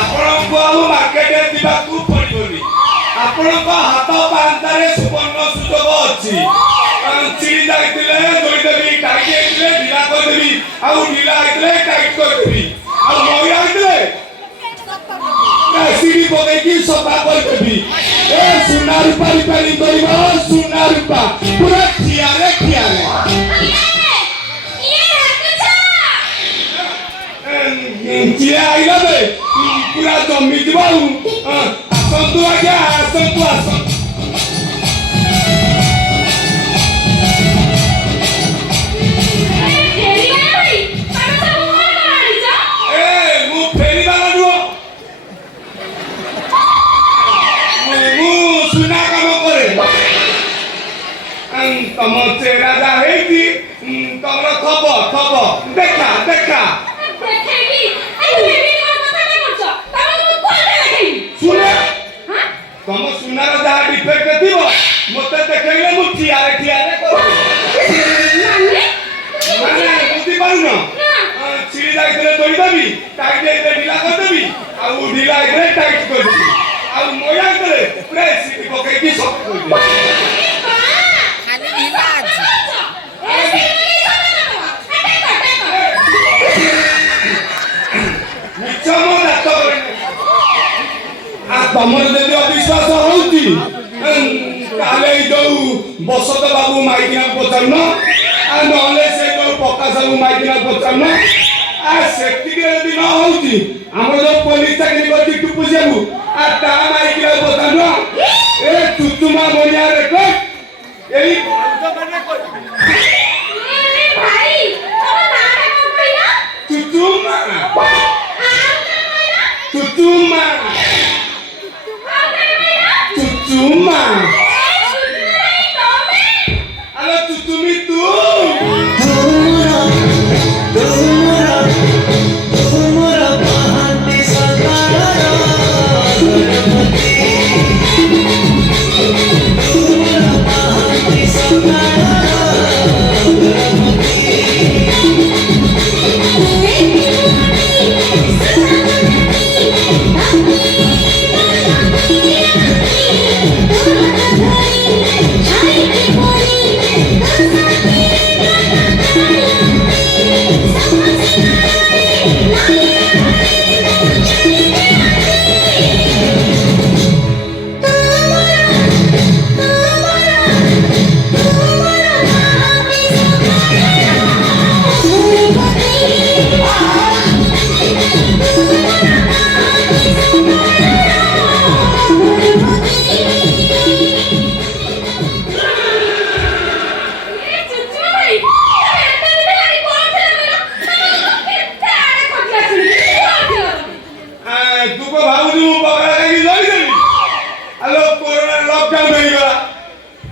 ଆପଣଙ୍କୁ ଆଉ ମାର୍କେଟରେ ଯିବାକୁ ପଡ଼ିବନି। ଆପଣଙ୍କ ହାତ ପାହାନ୍ତାରେ ସୁବର୍ଣ୍ଣ ସୁଯୋଗ ଅଛି। ଚିରି ଯାଇଥିଲେ ଧୋଇଦେବି, ଟାଇଟ୍ ହେଇଥିଲେ ଢିଲା କରିଦେବି, ଆଉ ଢିଲା ହେଇଥିଲେ ଟାଇଟ୍ କରିଦେବି, ଆଉ ମଇଳା ହେଇଥିଲେ ସିଡ଼ି ପକେଇକି ସଫା କରିଦେବି। ଏ ସୁନା ରୂପା ରିପେୟାରିଂ କରିବ, ସୁନା ରୂପା ପୁରା ଠିଆରେ ଠିଆରେ। ଚିଆ ଆଇଲା ବେ ପୁରା ଜମିଯିବ ଆଉ। ଆସନ୍ତୁ ଆଜ୍ଞା, ଆସନ୍ତୁ ଆସନ୍ତୁ। ମୁଁ ଫେରିବାଲା ନୁହଁ, ମୁଁ ସୁନା କାମ କରେ। ତମ ଚେହେରା ଯାହା ହେଇଛି ତମର ଥବ ଥବ। ଦେଖା ଦେଖା ତମ ସୁନାର ଯାହା ଡିଫେକ୍ଟ ଥିବ ମତେ ଦେଖେଇଲେ ମୁଁ ଠିଆରେ ଠିଆରେ ବୁଝିପାରୁନ? ଛିଡ଼ି ଯାଇଥିଲେ ଧୋଇଦେବି, ଟାଇଟ୍ ହେଇଥିଲେ ଢିଲା କରିଦେବି, ଆଉ ଢିଲା ହେଇଥିଲେ ଟାଇଟ୍ କରିଦେବି, ଆଉ ମଇଳା ହେଇଥିଲେ ପୁରା ସିଟି ପକେଇକି ସଫା କରିଦେବି। ତମର ଯଦି ଅବିଶ୍ୱାସ ହଉଛି ତାହେଲେ ଏଇ ଯୋଉ ବସନ୍ତ ବାବୁ ମାଇକିନା ପଚାରୁନ, ନହେଲେ ସେ ଯୋଉ ପ୍ରକାଶ ବାବୁ ମାଇକିନା ପଚାରୁନ। ସେତିକିରେ ଯଦି ନ ହଉଛି ଆମର ଯୋଉ ପୋଲିସ ଚାକିରି କରିଛି ଟୁପୁ ବାବୁ ତା ମାଇକିନା ପଚାରୁନ। ଏ ତୁତୁମା ବଣିଆ ରେକର୍ଡ ଏଇ ତୁତୁମା ତୁତୁମା Tutuma. Halo Tutumi tu. Tumura pahanti sakara Sarvati. Tumura pahanti sakara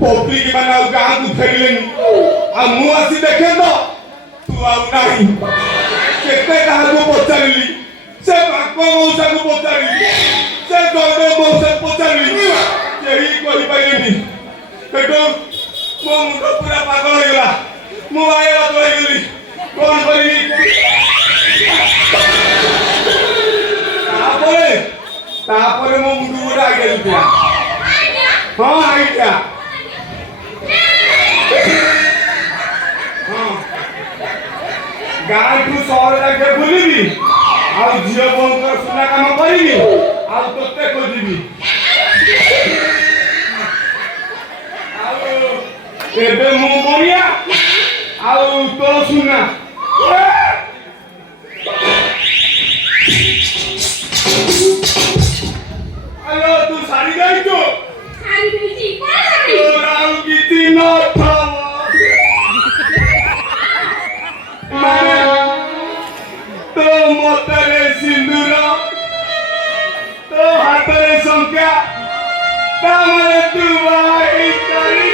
public माने गाँ को फेरलेनी आ मु आसी देखे तो तू आउ नाही केते कहा को पचारली से बाको मौसा को पचारली से गौरव मौसा पचारली केही कहि पाइलेनी केतो मो मुंड पूरा पागल हो गला मु आए बात हो गेली कोन करी तापरे मो मुंड पूरा आ गेली हां आइया गाँ ठू सहर जाके बुलिबी आ झील बोहूर सुना काम करी आते खोजी एबे मु बनिया तो सुना हेलो तू साड़ी गई तो किती न तो मतरे सिंदूर तो हाथरे संख्या तामरे तू भाई करी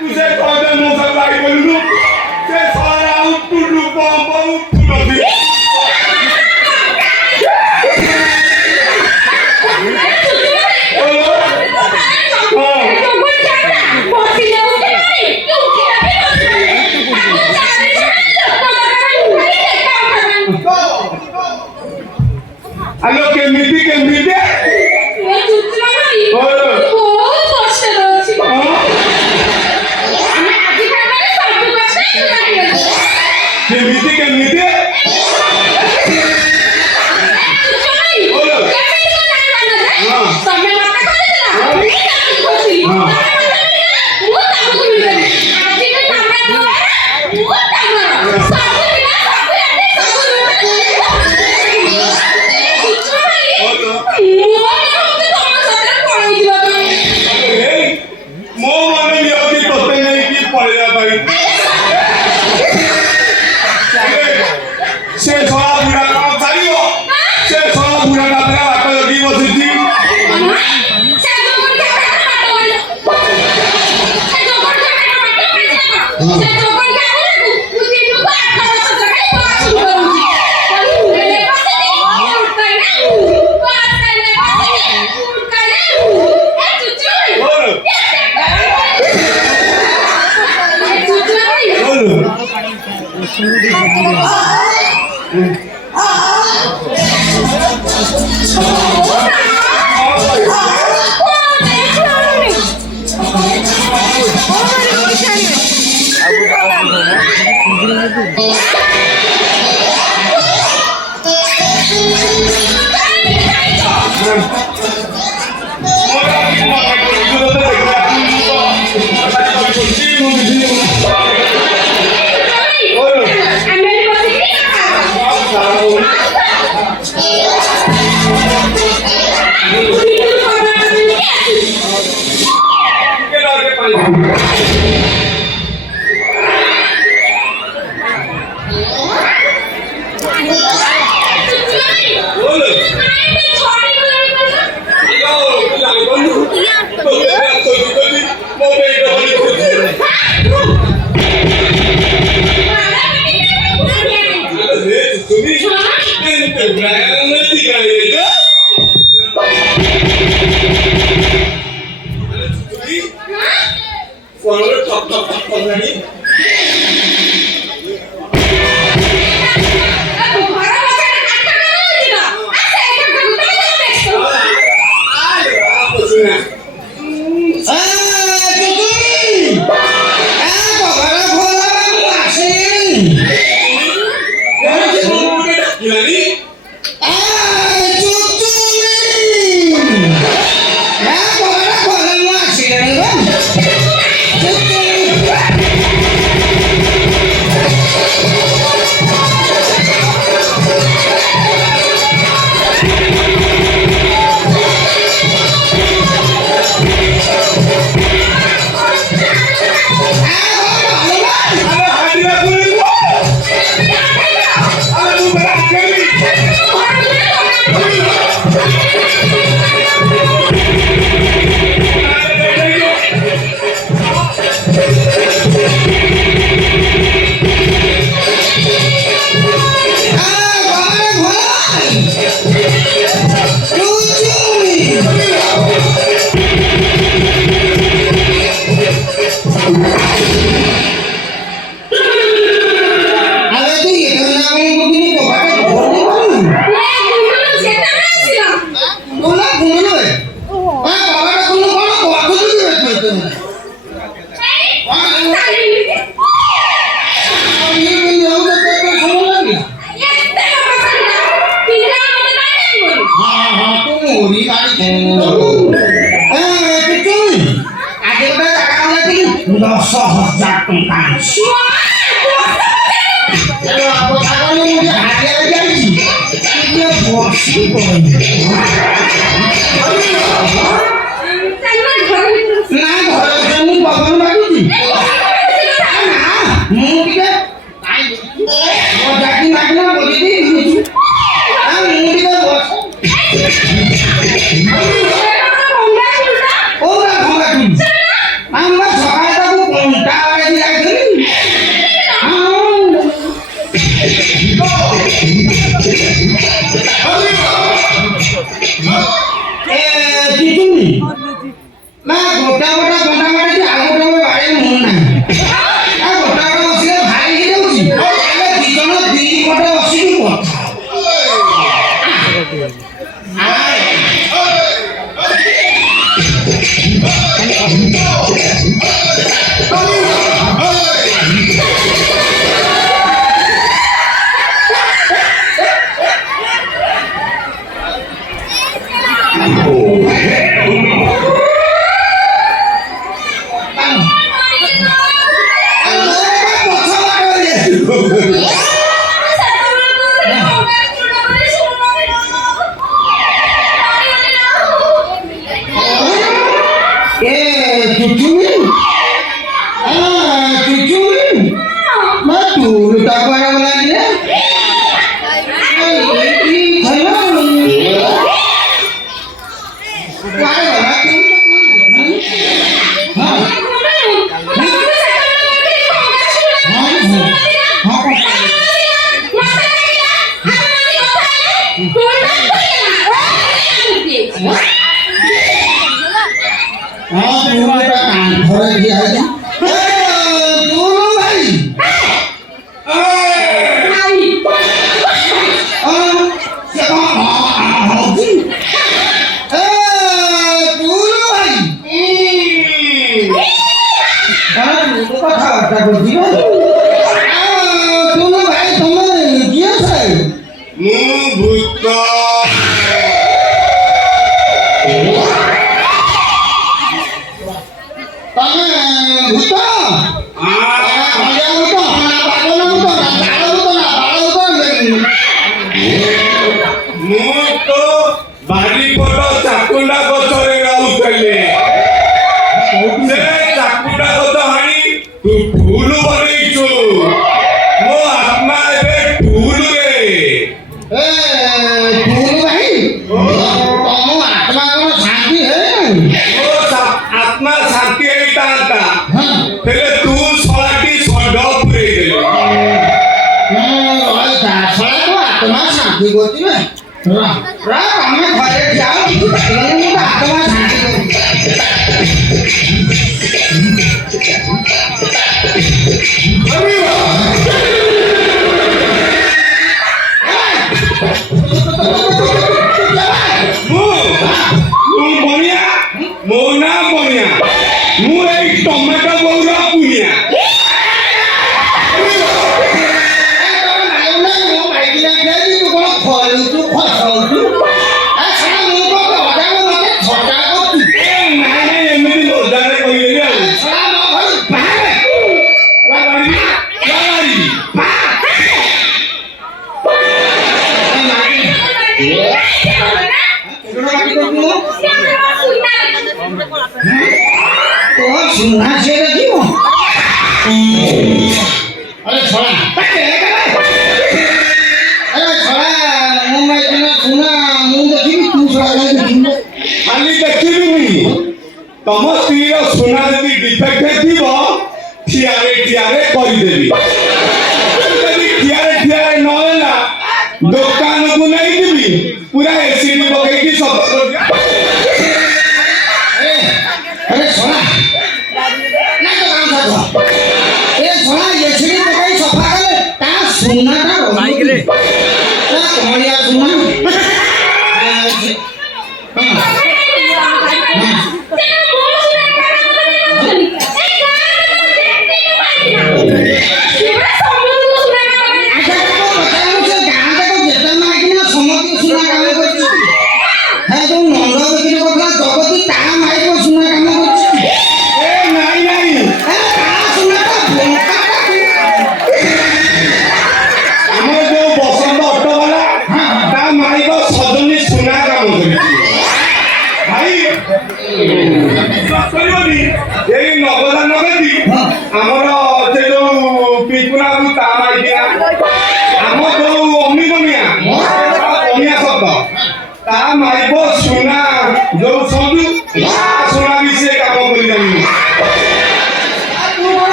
तू से कहदे मो सब लागी बोलनु से सारा out Allora che mi dica che mi dia.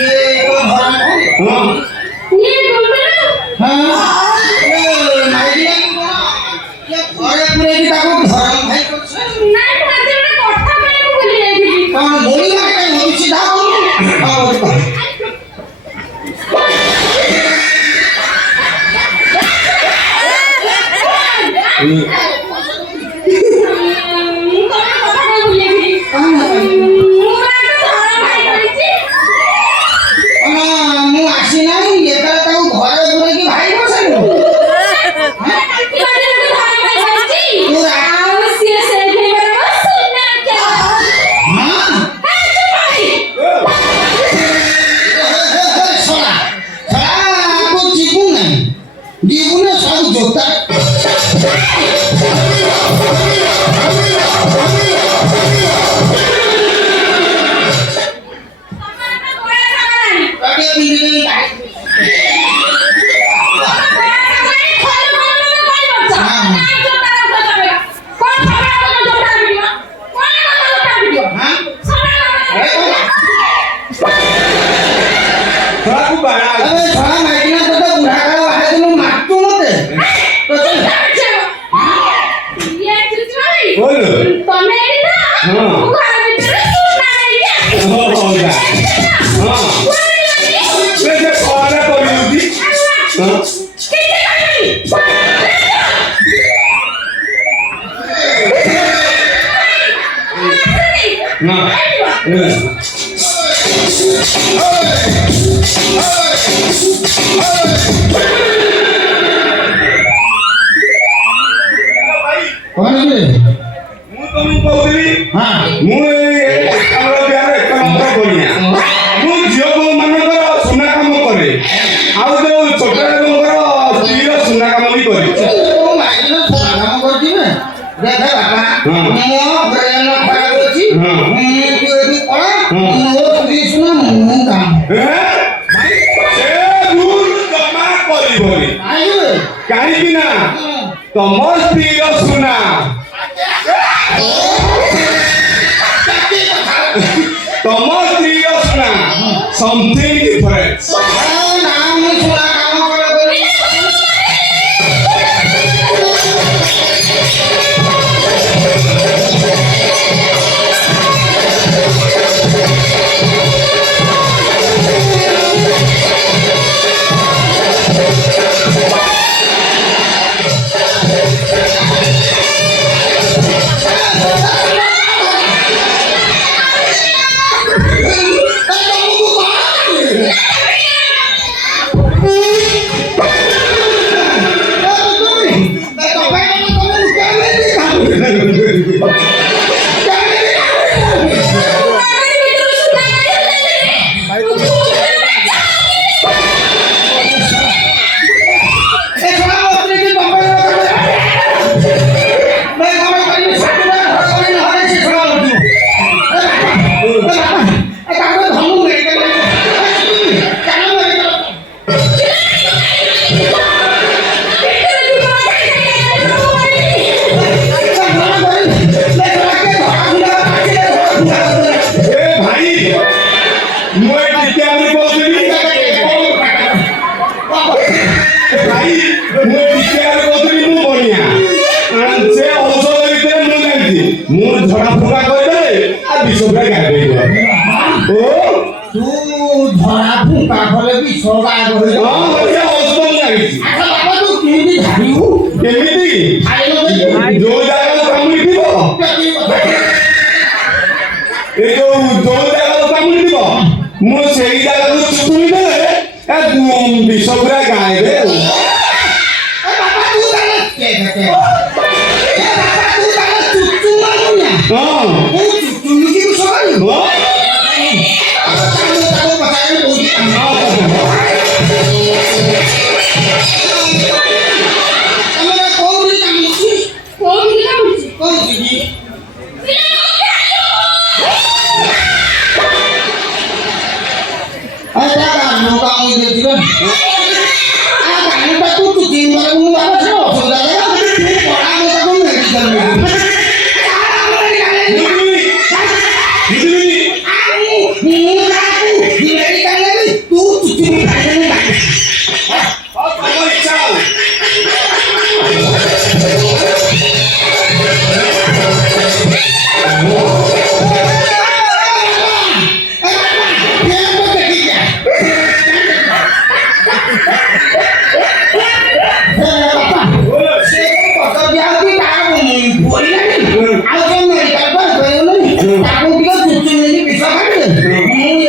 ये को धरा हां ये बोलबे ना हां ए माइला ये घरे पुरे की ताको धरम भाई करछ ନାଇଁ ମୁଁ ଆଜି ଗୋଟେ କଥା କହିବାକୁ ଭୁଲି ଯାଇଥିଲି कौन बोली ना के हो सीधा हां ମୁଁ କଣ କଥା କହିବାକୁ ଭୁଲି ଯାଇଥିଲି ମୁଁ ଗୋଟେ ଧର ଭାଇ କରିଛି मु आसी नाही एका ताको घरे पुरे की भाई करछ କି ବାजे ଗୋଟେ ଧର ଭାଇ କରିଛି पूरा ଆଉ ସିଏ ସେ ଫେର ସୁନା କେ हां ଭାଇ सोला को जीवू नहीं जीवू ने सब जोता अरे बिल्ली नहीं हां थोड़ा को बाड़ा अबे थोड़ा माइना तो बुढ़ा का बाहर तुम मारतो मते तो चल बोल ତମେ ଏଠି ନା ହଁ। ମୁଁ ଘର ଭିତରେ ସୁନା ନେଇକି हो हो जा हां से जे खाना करिउदी हां ना कौन रे ମୁଁ ତମକୁ କହୁଥିଲି हां ମୁଁ ଆମର ବିହାର ଏକ ନମ୍ବର ବଣିଆ ମୁଁ ଝିଅ ବୋଉ ମାନଙ୍କର ସୁନା କାମ କରେ ଆଉ ଯୋଉ ଛୋଟ ଲୋକଙ୍କର ସ୍ତ୍ରୀର ସୁନା କାମ ବି କରେ तो माइना थोड़ा काम करती में देख बाबा हां। मो ब्रेन खराब होची हां। तू एबी पड़ा हां। मो तुरी सुना मु काम ସେ ଭୁଲ ଜମା କରିବନି आइए କାହିଁକି ନା ତମ ସ୍ତ୍ରୀର ସୁନା ତମ ସ୍ତ୍ରୀର ସୁନା ସମଥିଙ୍ଗ ଡିଫରେନ୍ସ नाम सुना काम करे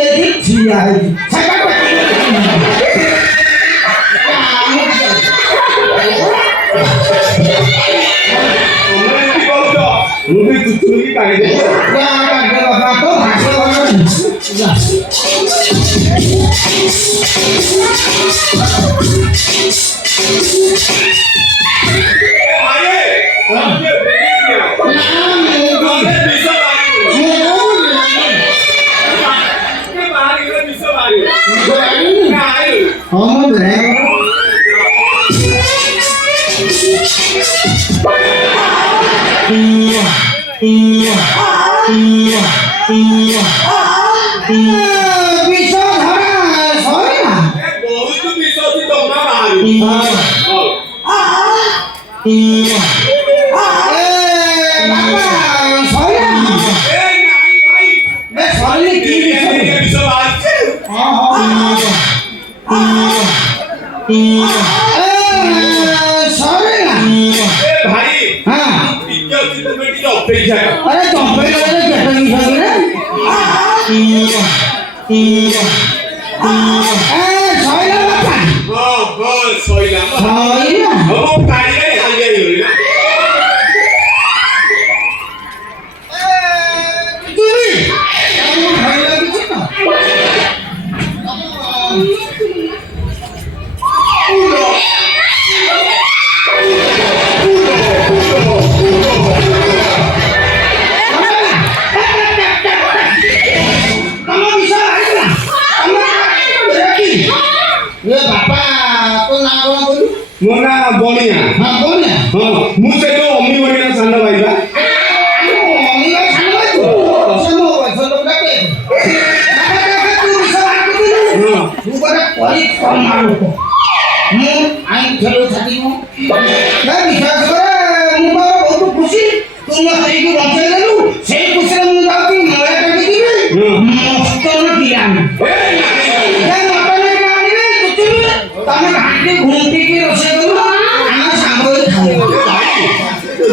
ଏଠି ଠିଆ ହେଇଛି ତମେ ଏମିତି କହୁଛ ମୁଁ ବି ଚୁଚୁଳିକି କାଢିଦେବି। ବହୁତ ବିଷ ଅଛି ତମା ବାହାରି ବିଷ ବାହାରିଛି। ଭାଇ ଟିକେ ଅଛି ତୁମେ ଟିକେ ଅପେକ୍ଷା କର। अरे चंपे ସଇଲା ହବ କାଢି କାଢି ହାଲିଆ ହେଇଗଲି ନା। ମୋ ନାଁ ବଣିଆ। ହଁ ମୁଁ ସେ ଯୋଉ ଅମି ବଣିଆ ସାନ ଭାଇ ବା।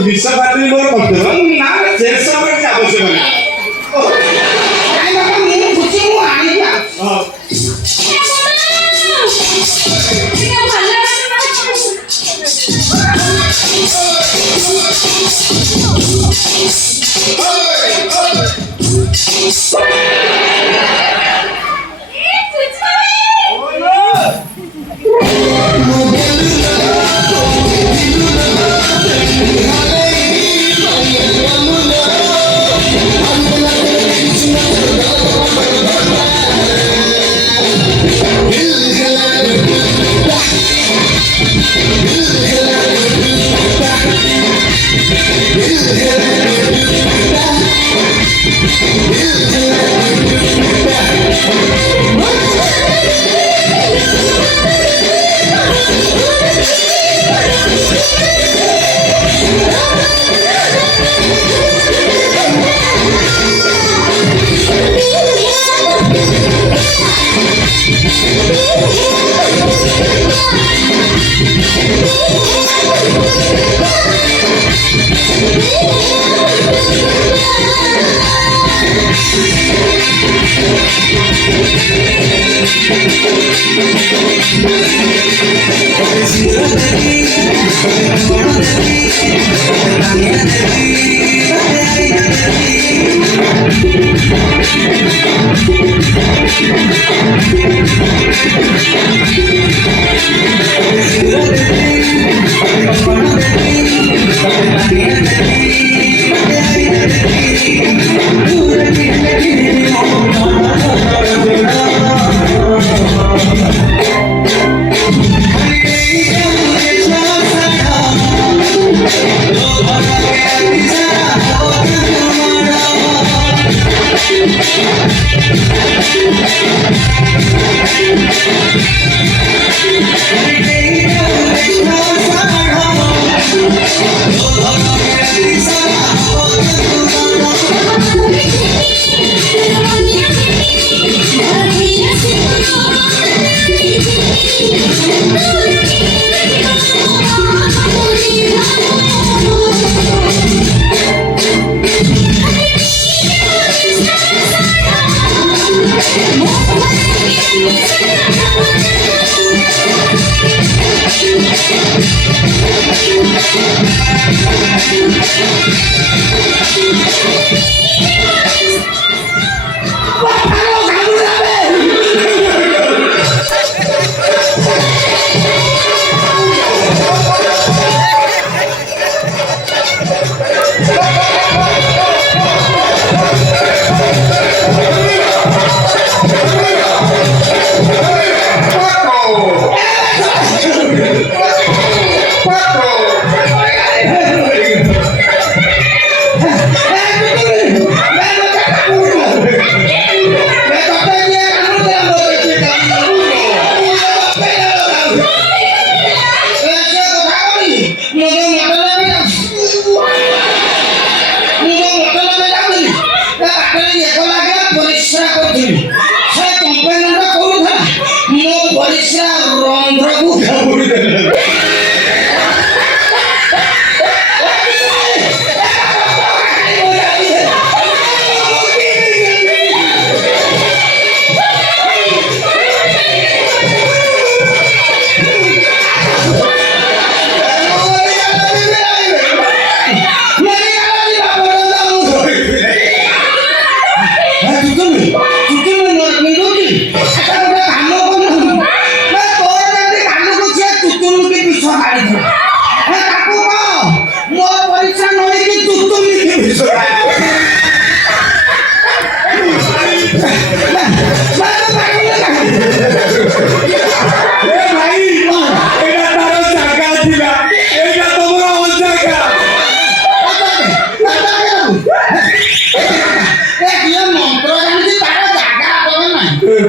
ବିଷ ଖାଦ୍ୟ ମୋର କର୍ତ୍ତବ୍ୟ ନା ଶେଷ କିଛି ଆବଶ୍ୟକ ନାହିଁ। Thank you.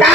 ତା